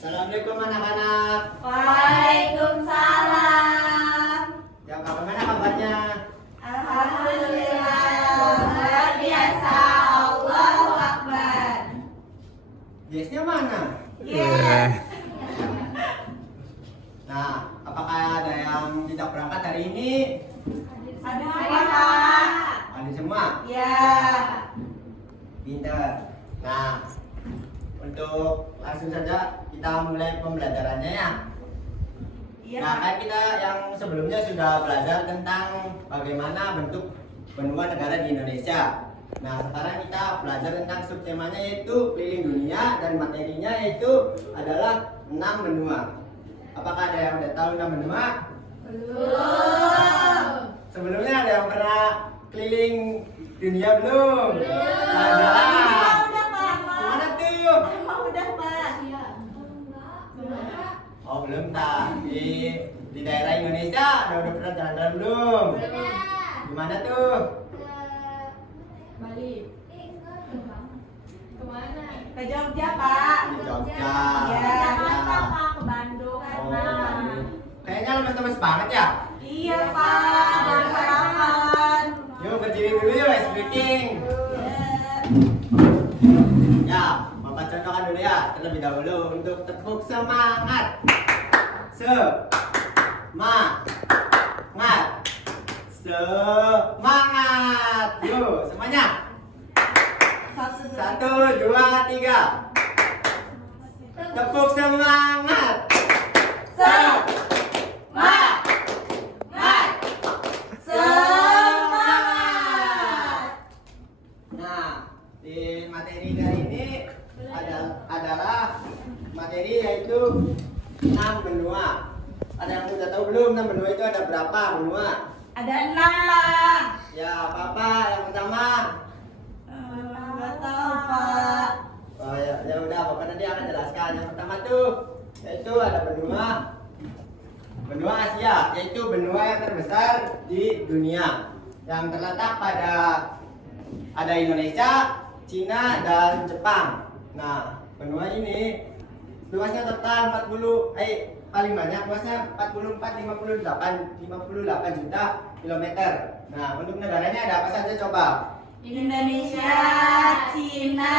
Assalamualaikum anak-anak. Waalaikumsalam. Ya, bagaimana kabarnya? Alhamdulillah, luar biasa. Allahu Akbar. Yesnya mana? Yes. Nah, apakah ada yang tidak berangkat hari ini? Ada semua. Ada semua? Ya. Pintar. Nah, untuk langsung saja kita mulai pembelajarannya ya. Iya. Nah, kan kita yang sebelumnya sudah belajar tentang bagaimana bentuk benua negara di Indonesia. Nah, sekarang kita belajar tentang subtemanya yaitu keliling dunia dan materinya yaitu adalah 6 benua. Apakah ada yang udah tahu 6 benua? Belum. Sebelumnya ada yang pernah keliling dunia belum? Belum. Jalan-jalan. Udah, Pak. Mana tuh? Emang udah, Pak. Oh, belum tak. Di daerah Indonesia udah pernah jalan-jalan belum? Gimana tuh? Bali. Kemana? Ke Jogja, Pak. Di Jogja. Iya. Jakarta, Pak. Ke Bandung. Oh, kayaknya lemes-lemes banget ya. Iya, Pak. Baru sarapan. Yuk berdiri dulu yuk, speaking. Ya, Bapak contohkan dulu ya terlebih dahulu untuk tepuk semangat. Semangat. Semangat. Yuk, semuanya. 1, 2, 3. Tepuk semangat. Semangat. Semangat. Nah, di materi kali ini adalah materi yaitu 6 benua. Ada yang udah tahu belum 6 benua itu ada berapa benua? Ada 6, Pak. Ya, apa yang pertama? Nggak tahu, Pak. Oh ya udah, Bapak nanti akan jelaskan. Yang pertama tuh yaitu ada benua Asia, yaitu benua yang terbesar di dunia yang terletak pada ada Indonesia, Cina dan Jepang. Nah, benua ini luasnya total paling banyak luasnya 58 juta kilometer. Nah, untuk negaranya ada apa saja coba? Indonesia, Cina,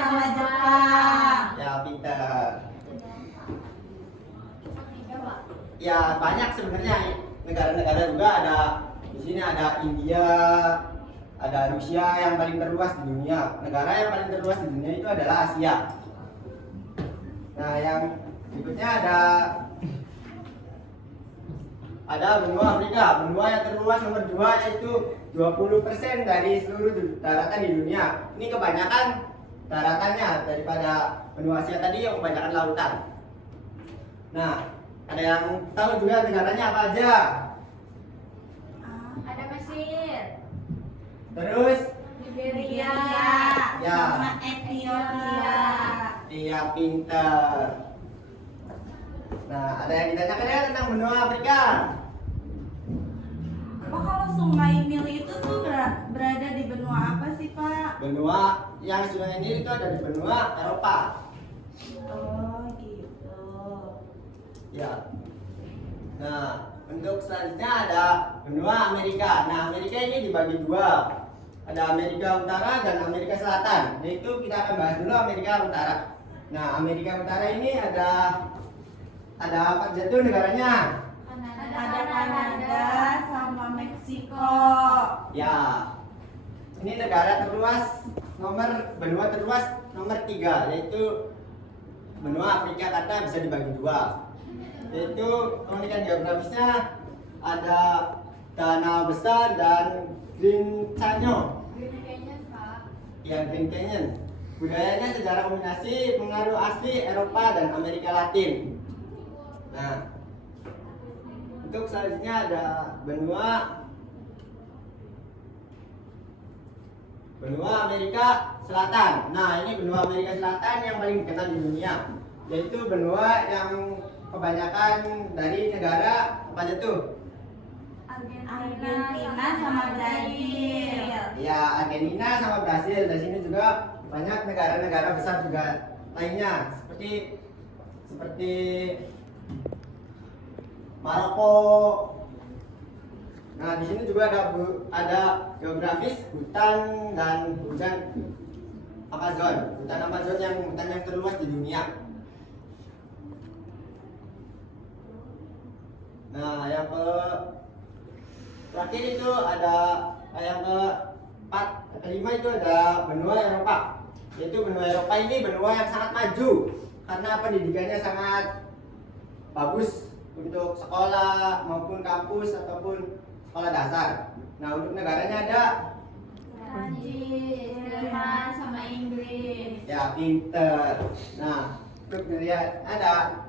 sama Jepang. Ya, pintar. Ya, banyak sebenarnya negara-negara juga ada. Di sini ada India, ada Rusia yang paling terluas di dunia. Negara yang paling terluas di dunia itu adalah Asia. Nah, yang berikutnya ada benua Afrika. Benua yang terluas nomor 2 yaitu 20% dari seluruh daratan di dunia. Ini kebanyakan daratannya daripada benua Asia tadi yang kebanyakan lautan. Nah, ada yang tahu juga negaranya apa aja? Ada Mesir. Terus Nigeria. Ya. Sama Ethiopia. dia pintar. Nah, ada yang ditanyakan ya tentang benua Afrika. Pak, kalau Sungai Nil itu tuh berada di benua apa sih, Pak? Benua yang sungai ini itu ada di benua Eropa. Oh, gitu. Ya. Nah, untuk selanjutnya ada benua Amerika. Nah, Amerika ini dibagi dua. Ada Amerika Utara dan Amerika Selatan. Yaitu kita akan bahas dulu Amerika Utara. Nah, Amerika Utara ini ada apa aja tuh negaranya? Ada Kanada sama Meksiko. Ya. Ini negara terluas benua terluas nomor 3 yaitu benua Afrika karena bisa dibagi dua. Yaitu keunikan geografisnya ada Danau Besar dan Grand Canyon. Green Canyon, Pak. Ya, Grand Canyon. Budayanya sejarah kombinasi pengaruh asli Eropa dan Amerika Latin. Nah, untuk selanjutnya ada benua Amerika Selatan. Nah, ini benua Amerika Selatan yang paling dikenal di dunia, yaitu benua yang kebanyakan dari negara apa aja tuh? Argentina sama Brazil. Ya, Argentina sama Brasil. Di sini juga banyak negara-negara besar juga lainnya seperti seperti Maroko. Nah, di sini juga ada geografis hutan dan hujan Amazon. Hutan Amazon yang hutan yang terluas di dunia. Nah, yang terakhir itu ada yang keempat, kelima itu ada benua Eropa. Yaitu benua Eropa ini benua yang sangat maju karena pendidikannya sangat bagus untuk sekolah maupun kampus ataupun sekolah dasar. Nah, untuk negaranya ada Prancis, Jerman, sama Inggris. ya pinter. Nah, untuk melihat ada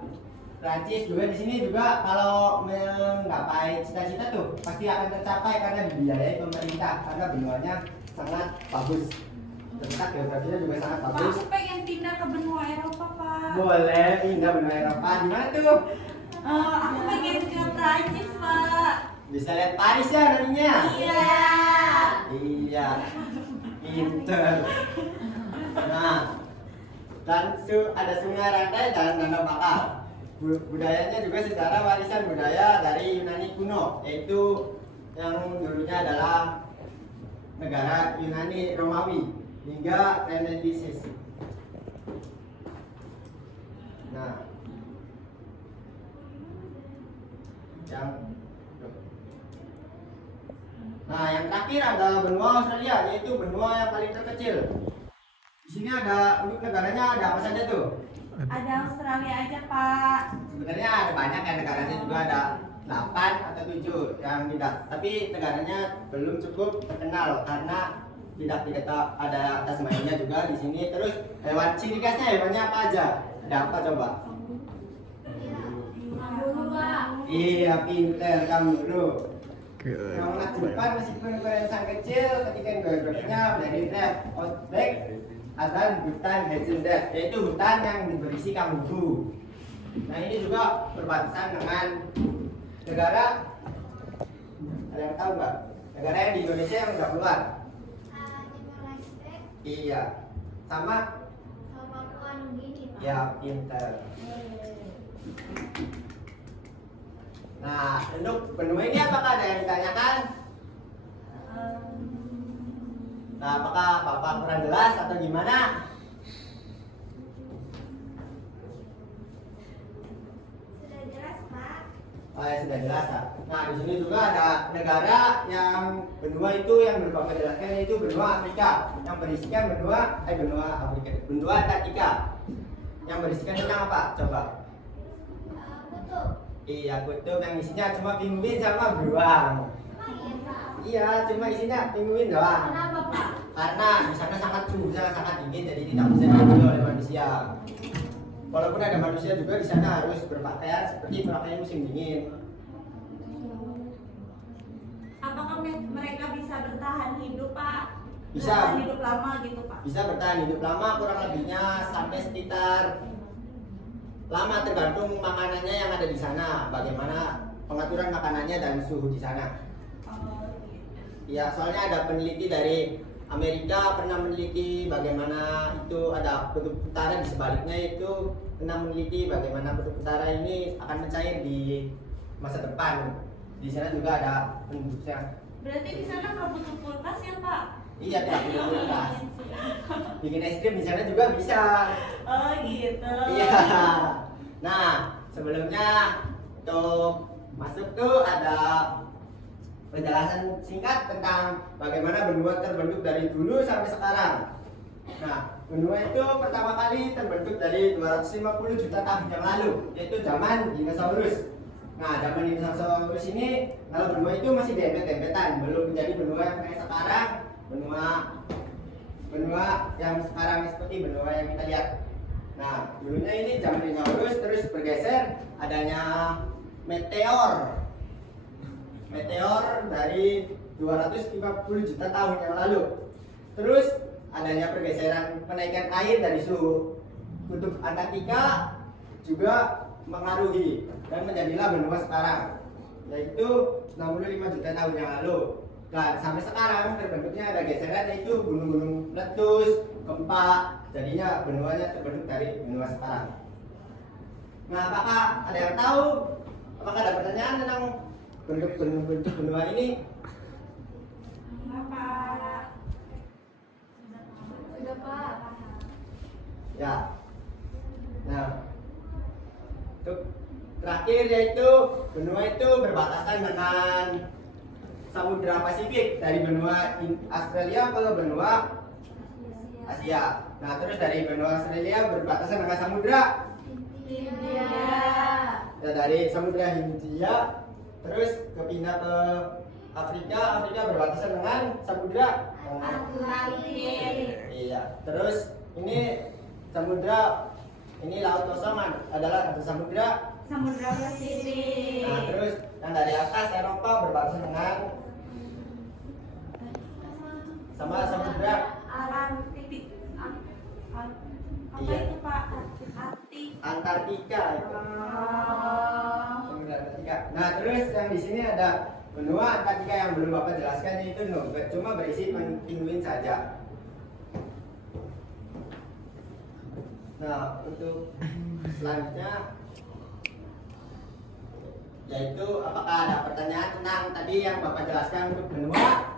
Prancis juga di sini juga kalau menggapai cita-cita tuh pasti akan tercapai karena dibiayai pemerintah karena benuanya sangat bagus. Ternyata geografinya juga sangat Pak, bagus. aku pengen pindah ke benua Eropa, Pak. Boleh pindah benua Eropa. Di mana tuh? Aku pengen ke Prancis, Pak. Bisa lihat Paris ya nantinya. Iya. Iya. Pinter. Nah, dan ada Sungai Rantai dan Danau Bakal. Budayanya juga secara warisan budaya dari Yunani kuno, yaitu yang dulunya adalah negara Yunani Romawi hingga Renaissance. Nah, yang terakhir ada benua Australia, yaitu benua yang paling terkecil. Di sini ada untuk negaranya ada apa saja tuh? Ada Australia aja, Pak. Sebenarnya ada banyak ya negaranya juga ada 8 atau 7 yang tidak, tapi negaranya belum cukup terkenal karena tidak ada Tasmania juga di sini. Terus hewan ciri khasnya hewannya apa aja? Ada apa coba? Kanguru, Pak. Iya pinter kanguru. Yang menakjubkan meskipun ukuran sang kecil ketika geografinya menjadi red outback adalah hutan Hazeldead, yaitu hutan yang berisi kanguru. Nah ini juga berbatasan dengan negara, ada yang tahu nggak? Negara yang di Indonesia yang udah keluar. Timor Leste Iya, sama sama Papua Nugini, Pak. ya pinter. Nah untuk benua ini apakah ada yang ditanyakan? Nah apakah Bapak kurang jelas atau gimana? Sudah jelas, Pak. Oh ya sudah jelas ya. Nah di sini juga ada negara yang benua itu yang Bapak jelaskan yaitu benua Afrika yang berisikan benua Afrika, benua Antartika yang berisikan tentang apa? Coba. Kutub. Iya kutub yang isinya cuma pinguin sama beruang. Emang iya, Pak? Iya cuma isinya pinguin doang. Kenapa, Pak? Karena di sana suhunya sangat dingin jadi tidak bisa dihidupi oleh manusia. Walaupun ada manusia juga di sana harus berpakaian seperti berpakaian musim dingin. Apakah mereka bisa bertahan hidup, Pak? Bisa. Bertahan hidup lama gitu, Pak. Bisa bertahan hidup lama kurang lebihnya sampai sekitar lama tergantung makanannya yang ada di sana, bagaimana pengaturan makanannya dan suhu di sana. Oh, gitu. Ya, soalnya ada peneliti dari Amerika pernah meneliti bagaimana itu ada kutub utara, di sebaliknya itu pernah meneliti bagaimana kutub utara ini akan mencair di masa depan. Di sana juga ada penduduknya. Berarti di sana nggak butuh kulkas ya, Pak? Iya, tidak perlu kulkas. Bikin es krim di sana juga bisa. Oh, gitu. Iya. Nah, sebelumnya untuk masuk tuh ada penjelasan singkat tentang bagaimana benua terbentuk dari dulu sampai sekarang. Nah, benua itu pertama kali terbentuk dari 250 juta tahun yang lalu, yaitu zaman dinosaurus. Nah, zaman dinosaurus ini, kalau benua itu masih dempet-dempetan, belum menjadi benua yang kayak sekarang, benua yang sekarang seperti benua yang kita lihat. Nah, dulunya ini zaman dinosaurus, terus bergeser adanya meteor dari 250 juta tahun yang lalu. Terus adanya pergeseran penaikan air dari suhu kutub Antartika juga mengaruhi dan menjadilah benua sekarang, yaitu 65 juta tahun yang lalu. Dan sampai sekarang terbentuknya ada geseran, yaitu gunung-gunung meletus, gempa, jadinya benuanya terbentuk dari benua sekarang. Nah, apakah ada yang tahu? Apakah ada pertanyaan tentang bentuk benua ini? Enggak, Pak. Sudah Pak. Ya. Nah, untuk terakhir yaitu benua itu berbatasan dengan Samudra Pasifik dari benua Australia ke benua Asia. Nah, terus dari benua Australia berbatasan dengan Samudra India. ya, dari Samudra Hindia terus pindah ke Afrika berbatasan dengan Samudra Atlantik. iya. Terus ini samudra, ini laut kosong adalah samudra. Samudra Pasifik. Nah, terus yang dari atas Eropa berbatasan dengan sama samudra Atlantik. Apa Iya. itu, Pak? Artik. Antartika. Oh. Samudra Antartika. Nah, terus yang di sini ada benua Antartika yang belum Bapak jelaskan itu cuma berisi penguin saja. Nah, untuk selanjutnya yaitu apakah ada pertanyaan tentang tadi yang Bapak jelaskan untuk benua?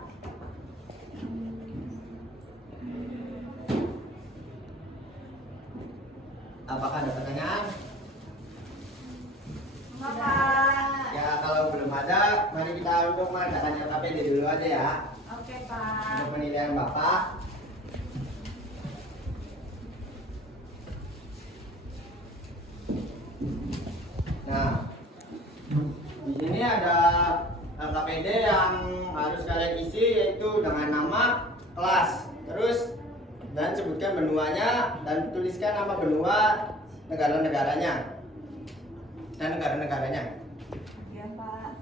Apakah ada pertanyaan? Enggak, Pak. Ya, kalau belum ada, mari kita untuk mengadakan LKPD dulu aja ya. Oke, Pak. Untuk penilaian Bapak. Nah, di sini ada LKPD yang harus kalian isi yaitu dengan nama, kelas, terus dan sebutkan benuanya dan tuliskan nama benua, negara-negaranya dan negara-negaranya. Ya, Pak.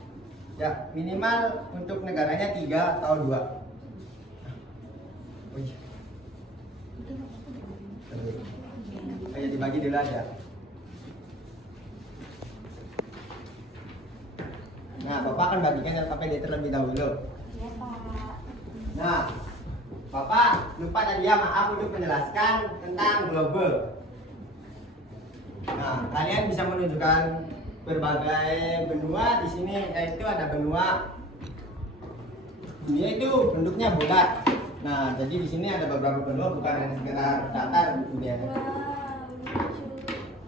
Ya, minimal untuk negaranya 3 atau 2. Oh iya. Ayo dibagi dulu aja. Nah, Bapak akan bagikan LKPD terlebih dahulu. Ya, Pak. Nah, Bapak lupa tadi ya, maaf untuk menjelaskan tentang globe. Nah, kalian bisa menunjukkan berbagai benua di sini, yaitu ada benua dunia itu bentuknya bulat. Nah, jadi di sini ada beberapa benua bukan hanya sekedar datar dunia.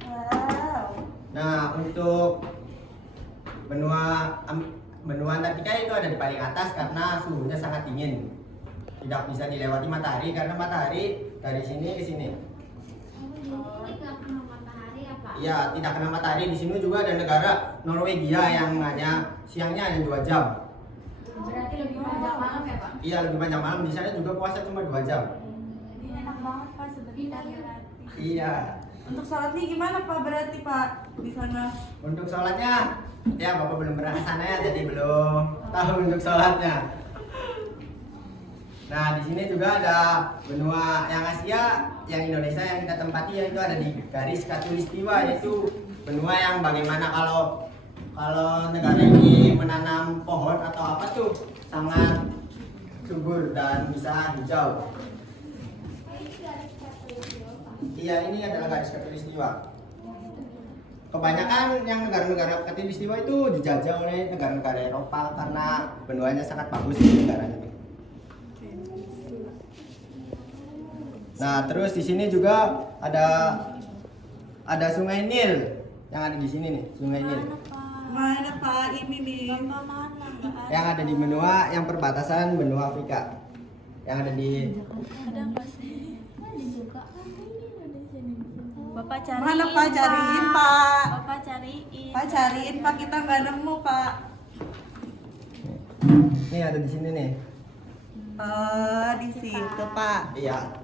Wow. Nah, untuk benua Antartika itu ada di paling atas karena suhunya sangat dingin. Tidak bisa dilewati matahari karena matahari dari sini ke sini. Iya, tidak kena matahari. Di sini juga ada negara Norwegia yang hanya siangnya hanya 2 jam. Berarti lebih panjang malam ya Pak? Iya, lebih panjang malam. Di sana juga puasa cuma 2 jam. Ini enak banget, Pak, sebentar berarti. Iya. Untuk sholatnya gimana, Pak, berarti, Pak, di sana? Untuk sholatnya, ya Bapak belum pernah ke sana ya, jadi belum tahu untuk sholatnya. Nah, di sini juga ada benua yang Asia, yang Indonesia yang kita tempati yaitu ada di garis khatulistiwa, yaitu benua yang bagaimana kalau negara ini menanam pohon atau apa tuh sangat subur dan bisa hijau. Iya, ini adalah garis khatulistiwa. Kebanyakan yang negara-negara khatulistiwa itu dijajah oleh negara-negara Eropa karena benuanya sangat bagus di negaranya. Nah, terus di sini juga ada Sungai Nil yang ada di sini nih, Sungai Nil. Mana, Pak? Ini nih. Bapak mana? Nggak ada. Yang ada di benua yang perbatasan benua Afrika. Yang ada di Ada nggak sih? Ada juga kan ini ada di sini. Bapak cariin. Mana, Pak? Cariin, Pak. Bapak cariin. Pak cariin, Pak, kita nggak nemu, Pak. Ini ada di sini nih. Oh, di situ, Pak. Iya.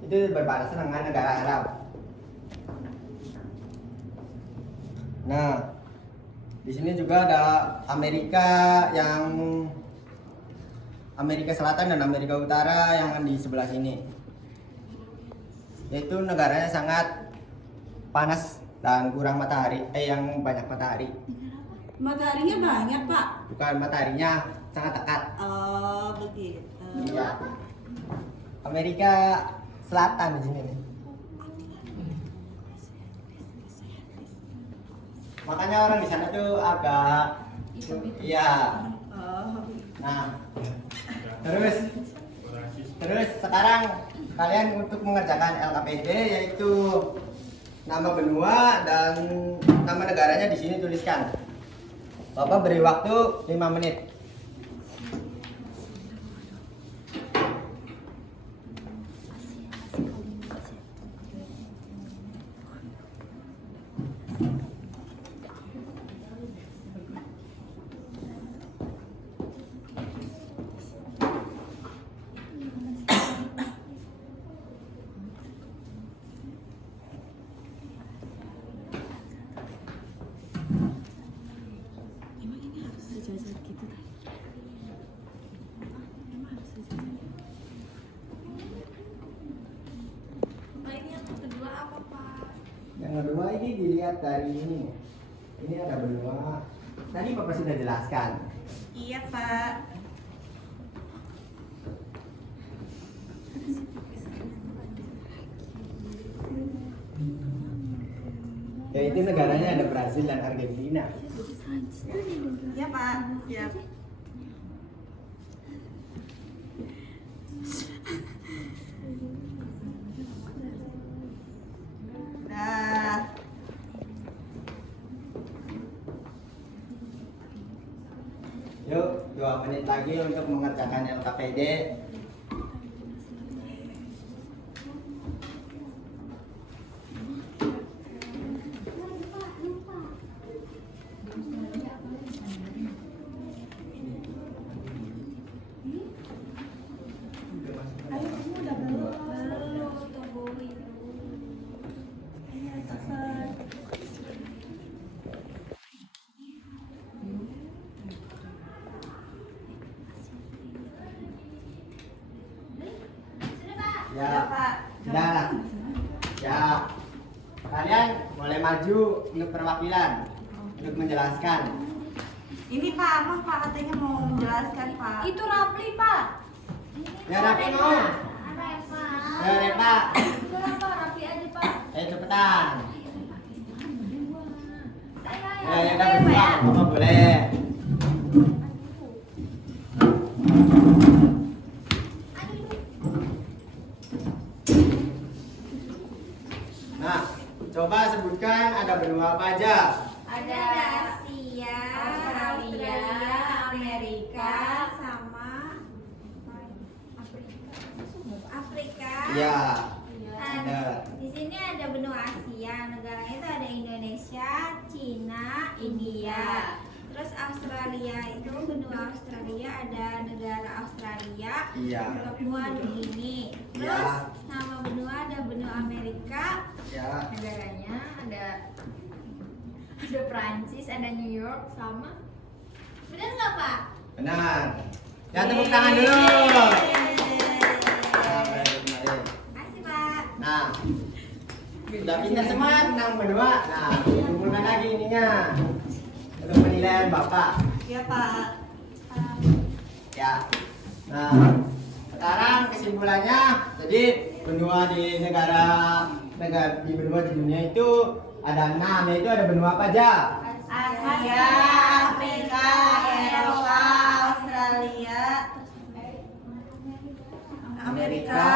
Itu berbatasan dengan negara Arab. Nah, di sini juga ada Amerika Selatan dan Amerika Utara yang di sebelah sini. Yaitu negaranya sangat panas dan kurang matahari, yang banyak matahari. Mataharinya banyak, Pak. Bukan, mataharinya sangat dekat. Oh, begitu. Iya. Amerika Selatan di sini nih. Makanya orang di sana tuh agak iya. Oh. Nah, terus sekarang kalian untuk mengerjakan LKPD yaitu nama benua dan nama negaranya di sini tuliskan. Bapak beri waktu 5 menit. Yang kedua ini dilihat dari ini. Ini ada benua. Tadi Bapak sudah jelaskan. Iya, Pak. Yaitu negaranya ada Brazil dan Argentina. Iya, Pak. Siap. Dah. Yuk, 2 menit lagi untuk mengerjakan LKPD. Ya, Pak. sudah. Ya, kalian boleh maju untuk perwakilan untuk menjelaskan. Ini Pak, apa Pak katanya mau menjelaskan Pak? Itu Rapli, Pak. Ya, Rapi mau. Reva. Ya, Repa. Udah, Pak, Rapli aja, Pak. Cepetan. Saya Ya, udah berdua, Bapak boleh. Nah, coba sebutkan ada benua apa aja. Ada Asia, Australia, Amerika, sama Afrika. Iya. Nah, Ada. di sini ada benua Asia. Negaranya itu ada Indonesia, Cina, India. Terus Australia itu benua Australia ada negara Australia. Iya. Papua Nugini. Terus Iya. nama benua ada benua Amerika. Ya. Negaranya ada Prancis, ada New York, sama. Benar nggak Pak? Benar. Ya, tepuk tangan dulu. Ya, baik. Makasih Pak. Nah, udah pintar semua tentang benua. Nah, kumpulkan lagi ininya untuk penilaian Bapak. Iya Pak. Ya. Nah, sekarang kesimpulannya, jadi benua di negara di benua di dunia itu ada 6, yaitu ada benua apa aja? Asia, Afrika, Eropa, Australia, Amerika,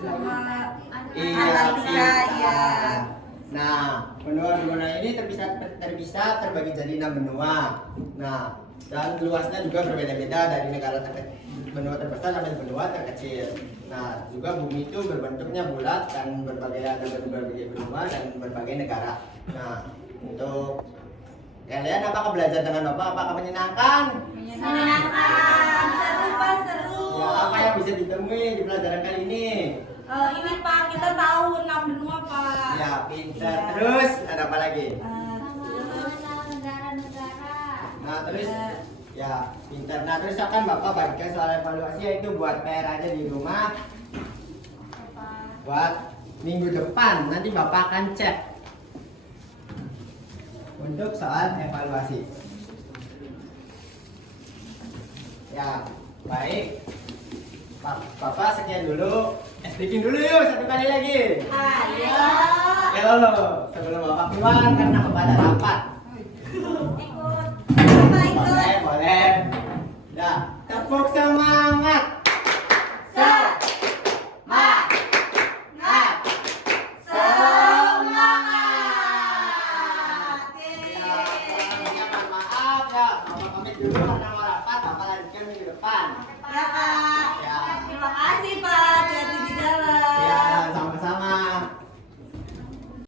sama Antartika, ya. Nah, benua-benua ini terpisah terbagi jadi 6 benua. Nah, dan luasnya juga berbeda-beda dari negara benua terbesar sampai benua terkecil. Nah, juga bumi itu berbentuknya bulat dan ada berbagai benua dan berbagai negara. Nah, untuk kalian apakah belajar dengan Bapak? Apakah menyenangkan? Menyenangkan. Seru Pak, seru. Ya, apa yang bisa ditemui di pelajaran kali ini? Ini Pak, kita tahu 6 benua Pak. Ya, pintar. Terus ada apa lagi? Negara-negara. Nah, terus ya, pintar. Nah, terus akan Bapak bagikan soal evaluasi yaitu buat PR aja di rumah. Buat minggu depan nanti Bapak akan cek untuk soal evaluasi. Ya, baik. Bapak sekian dulu. Bikin dulu yuk satu kali lagi. Ayo. Yo, sebelum Bapak keluar karena Bapak ada rapat. Selatan. Ya Kak.